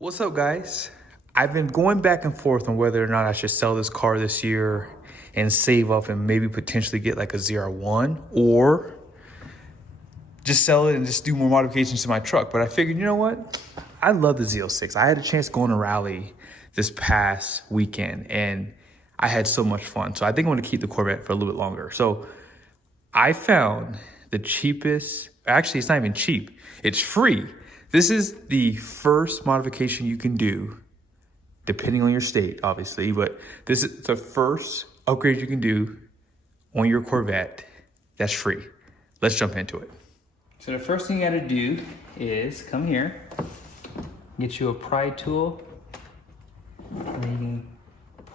What's up, guys? I've been going back and forth on whether or not I should sell this car this year and save up and maybe potentially get like a ZR1 or just sell it and just do more modifications to my truck. But I figured, you know what? I love the Z06. I had a chance to go on a rally this past weekend and I had so much fun. So I think I'm gonna keep the Corvette for a little bit longer. So I found the cheapest, actually it's not even cheap, it's free. This is the first modification you can do, depending on your state, obviously, but this is the first upgrade you can do on your Corvette that's free. Let's jump into it. So the first thing you gotta do is come here, get you a pry tool, and then you can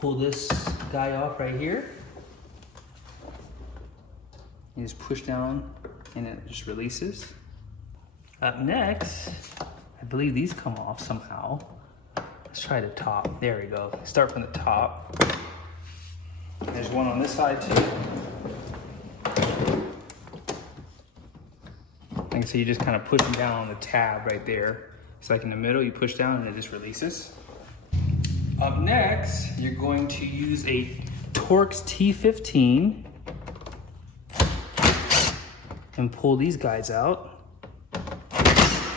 pull this guy off right here. You just push down and it just releases. Up next, I believe these come off somehow. Let's try the top. There we go. Start from the top. There's one on this side too. And so you just kind of push down on the tab right there. It's like in the middle, you push down and it just releases. Up next, you're going to use a Torx T15 and pull these guys out.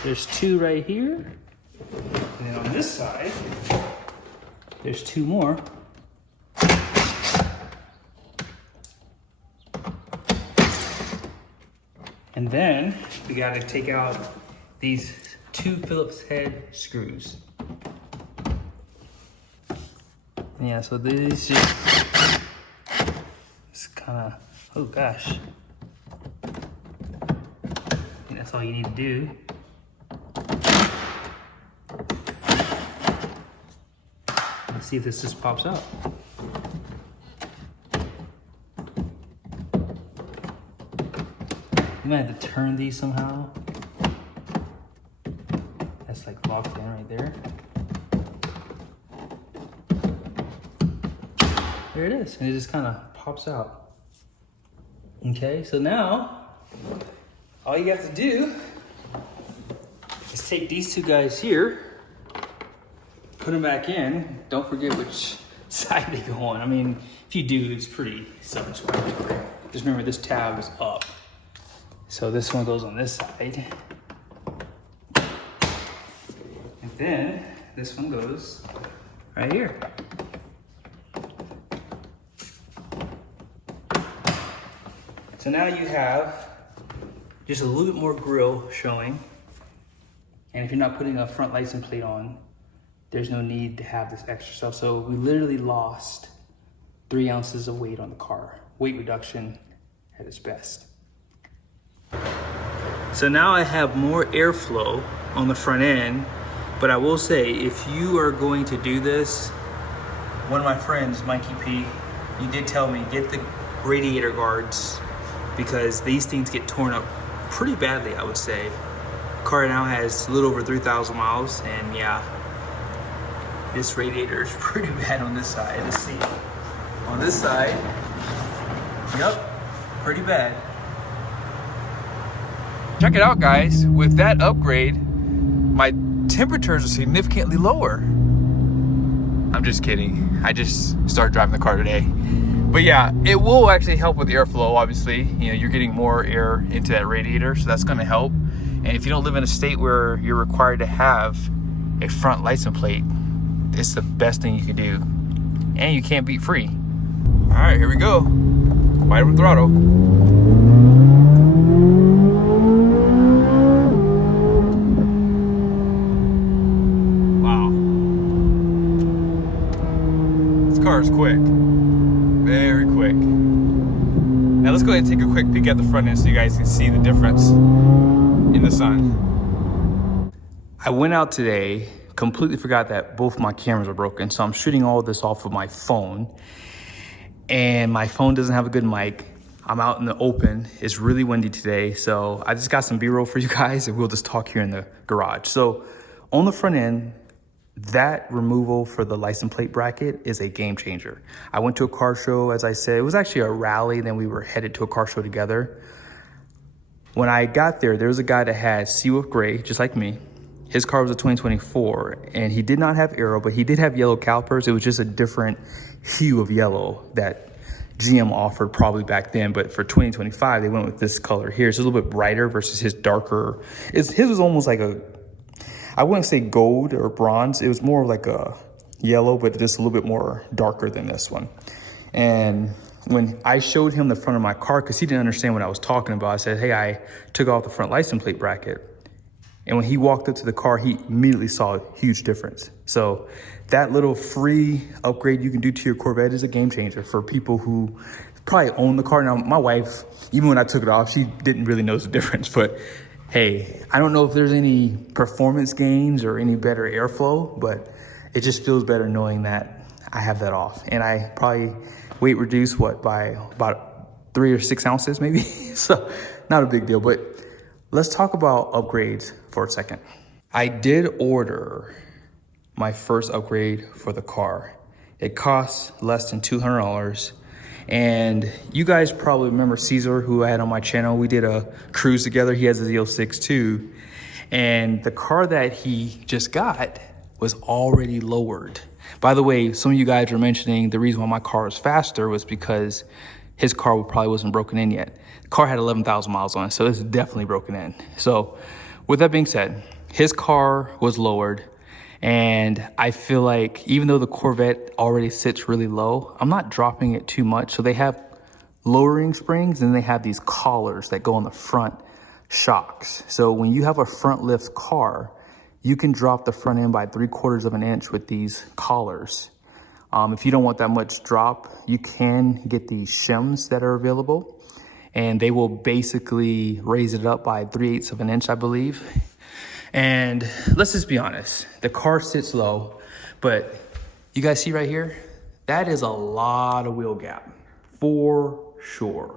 There's two right here. And then on this side, there's two more. And then we got to take out these two Phillips head screws. And yeah, so these just kind of, oh gosh. I think that's all you need to do. Let's see if this just pops out. You might have to turn these somehow. That's like locked in right there. There it is, and it just kind of pops out. Okay, so now, all you have to do is take these two guys here, put them back in. Don't forget which side they go on. I mean, if you do, it's pretty self-explanatory. Just remember this tab is up. So this one goes on this side. And then this one goes right here. So now you have just a little bit more grille showing. And if you're not putting a front license plate on, there's no need to have this extra stuff. So we literally lost 3 ounces of weight on the car. Weight reduction at its best. So now I have more airflow on the front end, but I will say, if you are going to do this, one of my friends, Mikey P, you did tell me, get the radiator guards because these things get torn up pretty badly, I would say. Car now has a little over 3,000 miles, and yeah, this radiator is pretty bad on this side. Let's see. On this side, yep, pretty bad. Check it out, guys. With that upgrade, my temperatures are significantly lower. I'm just kidding. I just started driving the car today. But yeah, it will actually help with the airflow, obviously. You know, you're getting more air into that radiator, so that's gonna help. And if you don't live in a state where you're required to have a front license plate, it's the best thing you can do. And you can't beat free. All right, here we go. Wide open throttle. Wow. This car is quick. Very quick. Now let's go ahead and take a quick peek at the front end so you guys can see the difference in the sun. I went out today, completely forgot that both my cameras are broken, so I'm shooting all this off of my phone, and my phone doesn't have a good mic. I'm out in the open. It's really windy today, so I just got some B-roll for you guys, and we'll just talk here in the garage. So on the front end, that removal for the license plate bracket is a game changer. I went to a car show, as I said. It was actually a rally, then we were headed to a car show together. When I got there was a guy that had Seawolf Gray, just like me, his car was a 2024, and he did not have aero, but he did have yellow calipers. It was just a different hue of yellow that GM offered probably back then. But for 2025, they went with this color here. So it's a little bit brighter versus his darker. His was almost like a, I wouldn't say gold or bronze. It was more like a yellow, but just a little bit more darker than this one. And when I showed him the front of my car, because he didn't understand what I was talking about, I said, hey, I took off the front license plate bracket. And when he walked up to the car, he immediately saw a huge difference. So that little free upgrade you can do to your Corvette is a game changer for people who probably own the car. Now, my wife, even when I took it off, she didn't really notice the difference. But hey, I don't know if there's any performance gains or any better airflow, but it just feels better knowing that I have that off. And I probably weight reduced by about 3 or 6 ounces maybe. So not a big deal, but let's talk about upgrades for a second. I did order my first upgrade for the car. It costs less than $200. And you guys probably remember Caesar, who I had on my channel. We did a cruise together. He has a Z06 too. And the car that he just got was already lowered. By the way, some of you guys were mentioning the reason why my car was faster was because his car probably wasn't broken in yet. The car had 11,000 miles on it, so it's definitely broken in. So with that being said, his car was lowered, and I feel like even though the Corvette already sits really low, I'm not dropping it too much. So they have lowering springs, and they have these collars that go on the front shocks. So when you have a front lift car, you can drop the front end by 3/4 of an inch with these collars. If you don't want that much drop, you can get these shims that are available, and they will basically raise it up by 3/8 of an inch, I believe. And let's just be honest, the car sits low, but you guys see right here, that is a lot of wheel gap for sure.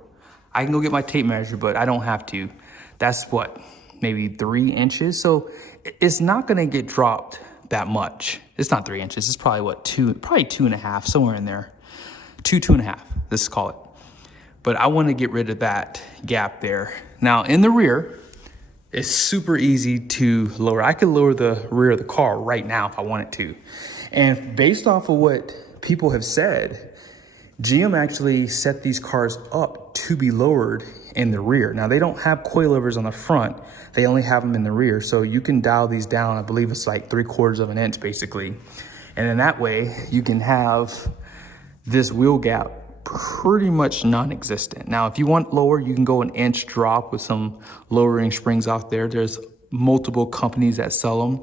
I can go get my tape measure, but I don't have to. That's what, maybe 3 inches. So it's not gonna get dropped that much. It's not 3 inches. It's probably what, probably 2.5, somewhere in there. 2.5, let's call it. But I wanna get rid of that gap there. Now in the rear, it's super easy to lower. I could lower the rear of the car right now if I wanted to. And based off of what people have said, GM actually set these cars up to be lowered in the rear. Now they don't have coilovers on the front. They only have them in the rear. So you can dial these down. I believe it's like 3/4 of an inch basically. And then that way you can have this wheel gap pretty much non-existent. Now, if you want lower, you can go an inch drop with some lowering springs out there. There's multiple companies that sell them.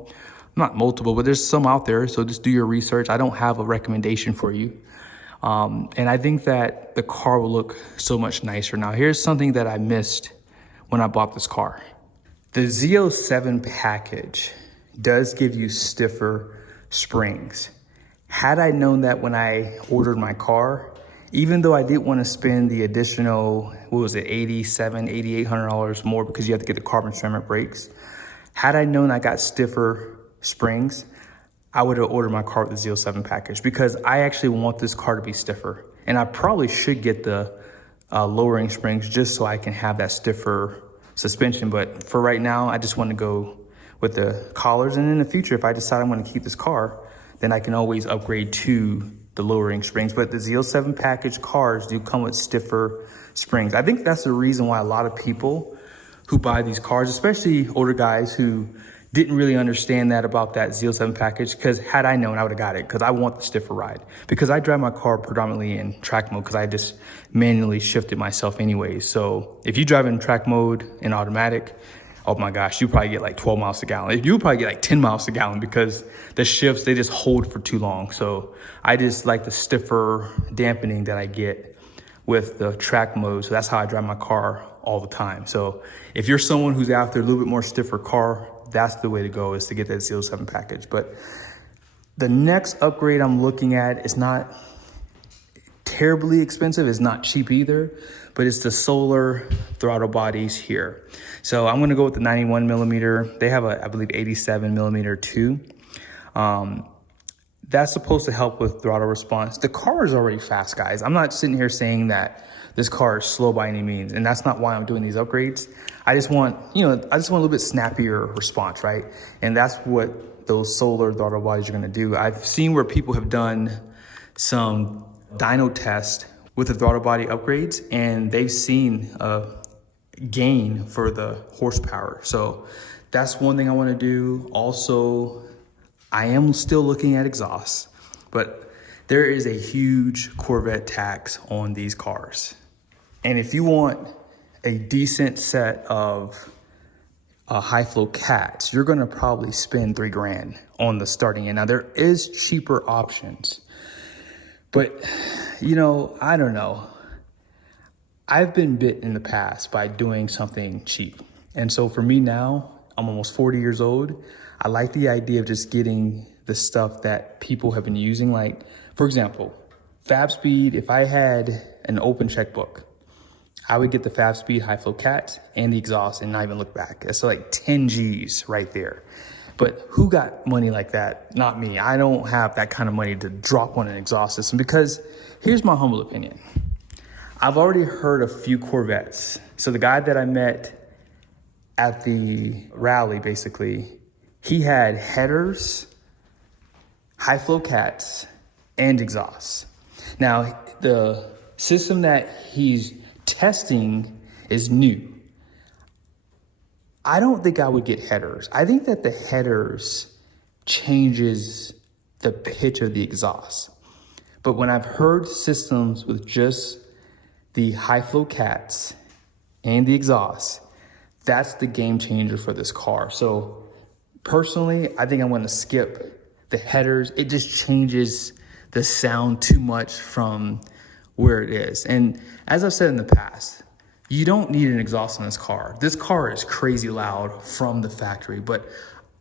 Not multiple, but there's some out there. So just do your research. I don't have a recommendation for you. And I think that the car will look so much nicer. Now, here's something that I missed when I bought this car. The Z07 package does give you stiffer springs. Had I known that when I ordered my car, even though I didn't want to spend the additional, what was it, $8,700, $8,800 more because you have to get the carbon ceramic brakes. Had I known I got stiffer springs, I would have ordered my car with the Z07 package because I actually want this car to be stiffer. And I probably should get the lowering springs just so I can have that stiffer suspension. But for right now, I just want to go with the collars. And in the future, if I decide I'm going to keep this car, then I can always upgrade to the lowering springs. But the Z07 package cars do come with stiffer springs. I think that's the reason why a lot of people who buy these cars, especially older guys who didn't really understand that about that Z07 package, because had I known, I would have got it because I want the stiffer ride. Because I drive my car predominantly in track mode because I just manually shifted myself anyways. So if you drive in track mode in automatic, oh my gosh, you probably get like 12 miles a gallon. You probably get like 10 miles a gallon because the shifts, they just hold for too long. So I just like the stiffer dampening that I get with the track mode. So that's how I drive my car all the time. So if you're someone who's after a little bit more stiffer car, that's the way to go, is to get that Z07 package. But the next upgrade I'm looking at is not terribly expensive. It's not cheap either, but it's the Solar throttle bodies here. So I'm gonna go with the 91 millimeter. They have a, I believe, 87 millimeter too. that's supposed to help with throttle response. The car is already fast, guys. I'm not sitting here saying that this car is slow by any means, and that's not why I'm doing these upgrades. I just want, you know, I just want a little bit snappier response, right? And that's what those solar throttle bodies are gonna do. I've seen where people have done some dyno tests with the throttle body upgrades, and they've seen a gain for the horsepower. So that's one thing I wanna do. Also, I am still looking at exhaust, but there is a huge Corvette tax on these cars. And if you want a decent set of high flow cats, you're gonna probably spend $3,000 on the starting end. Now there is cheaper options, but you know, I don't know. I've been bit in the past by doing something cheap. And so for me now, I'm almost 40 years old. I like the idea of just getting the stuff that people have been using. Like, for example, FabSpeed, if I had an open checkbook, I would get the FabSpeed high flow cat and the exhaust and not even look back. It's like 10 G's right there. But who got money like that? Not me. I don't have that kind of money to drop on an exhaust system, because here's my humble opinion. I've already heard a few Corvettes. So the guy that I met at the rally, basically, he had headers, high flow cats, and exhausts. Now, the system that he's testing is new. I don't think I would get headers. I think that the headers changes the pitch of the exhaust. But when I've heard systems with just the high flow cats and the exhaust, that's the game changer for this car. So personally, I think I'm gonna skip the headers. It just changes the sound too much from where it is. And as I've said in the past, you don't need an exhaust on this car. This car is crazy loud from the factory, but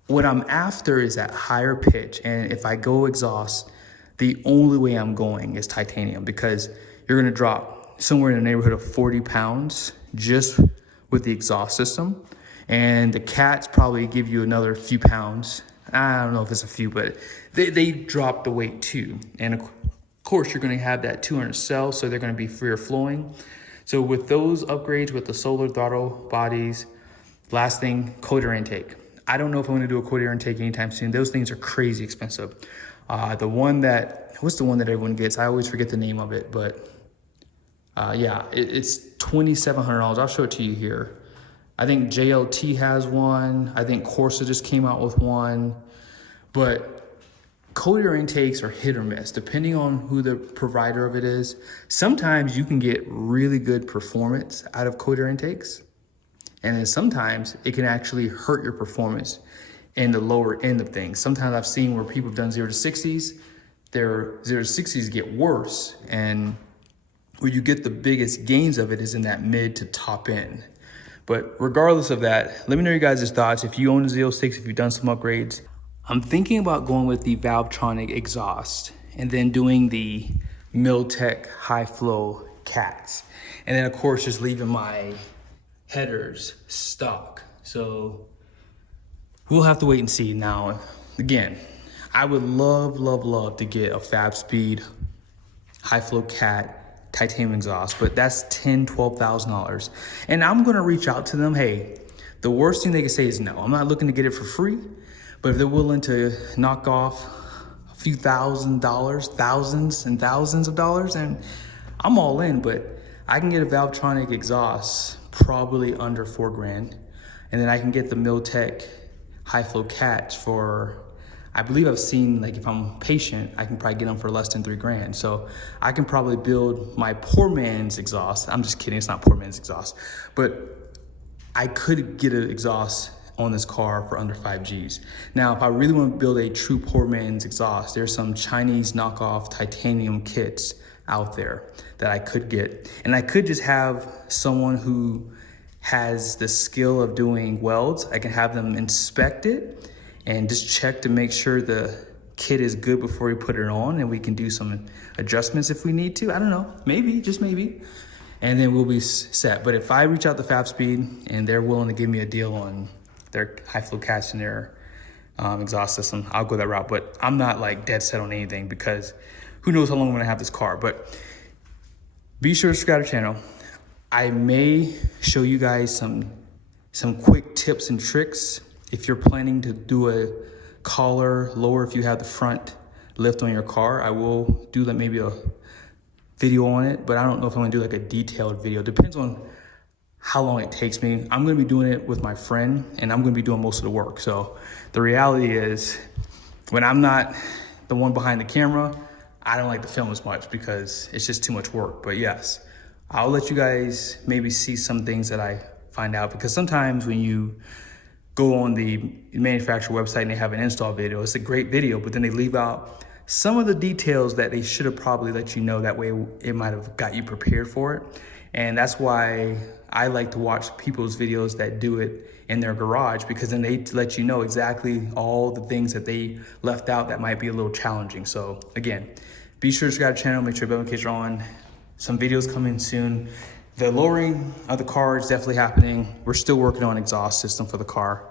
what I'm after is that higher pitch. And if I go exhaust, the only way I'm going is titanium, because you're gonna drop somewhere in the neighborhood of 40 pounds just with the exhaust system. And the cats probably give you another few pounds. I don't know if it's a few, but they drop the weight too. And of course, you're gonna have that 200 cells, so they're gonna be freer flowing. So with those upgrades, with the solar throttle bodies, last thing, cold air intake. I don't know if I'm gonna do a cold air intake anytime soon. Those things are crazy expensive. What's the one that everyone gets? I always forget the name of it, but yeah, it's $2,700. I'll show it to you here. I think JLT has one. I think Corsa just came out with one. But cold air intakes are hit or miss, depending on who the provider of it is. Sometimes you can get really good performance out of cold air intakes. And then sometimes it can actually hurt your performance in the lower end of things. Sometimes I've seen where people have done 0 to 60s, their 0 to 60s get worse. And where you get the biggest gains of it is in that mid to top end. But regardless of that, let me know your guys' thoughts. If you own a Z06, if you've done some upgrades. I'm thinking about going with the Valvetronic exhaust and then doing the Miltech high flow cats. And then of course, just leaving my headers stock. So we'll have to wait and see. Now, again, I would love to get a FabSpeed high flow cat titanium exhaust, but that's $10,000, $12,000. And I'm gonna reach out to them. Hey, the worst thing they can say is no. I'm not looking to get it for free, but if they're willing to knock off a few $1,000s, thousands and thousands of dollars, and I'm all in. But I can get a Valvetronic exhaust probably under $4,000, and then I can get the Miltech high flow cats for, I believe I've seen, like, if I'm patient, I can probably get them for less than $3,000. So I can probably build my poor man's exhaust. I'm just kidding, it's not poor man's exhaust. But I could get an exhaust on this car for under 5 G's. Now, if I really want to build a true poor man's exhaust, there's some Chinese knockoff titanium kits out there that I could get. And I could just have someone who has the skill of doing welds. I can have them inspect it and just check to make sure the kit is good before we put it on, and we can do some adjustments if we need to. I don't know, maybe, just maybe. And then we'll be set. But if I reach out to FabSpeed and they're willing to give me a deal on their high flow cats and their exhaust system, I'll go that route. But I'm not like dead set on anything because who knows how long I'm gonna have this car. But be sure to subscribe to the channel. I may show you guys some quick tips and tricks if you're planning to do a collar lower if you have the front lift on your car. I will do like maybe a video on it, but I don't know if I'm gonna do like a detailed video. Depends on how long it takes me. I'm gonna be doing it with my friend and I'm gonna be doing most of the work. So the reality is when I'm not the one behind the camera, I don't like to film as much because it's just too much work. But yes, I'll let you guys maybe see some things that I find out, because sometimes when you go on the manufacturer website and they have an install video, it's a great video, but then they leave out some of the details that they should have probably let you know. That way it might have got you prepared for it. And that's why I like to watch people's videos that do it in their garage, because then they let you know exactly all the things that they left out that might be a little challenging. So again, be sure to subscribe to the channel, make sure bell notifications are on. Some videos coming soon. The lowering of the car is definitely happening. We're still working on exhaust system for the car.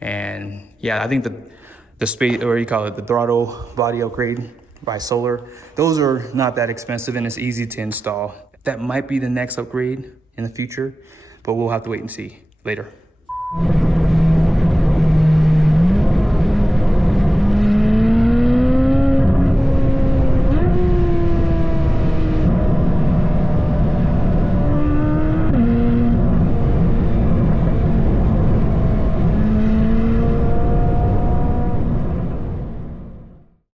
And yeah, I think the space, or you call it, the throttle body upgrade by Solar, those are not that expensive and it's easy to install. That might be the next upgrade in the future, but we'll have to wait and see later.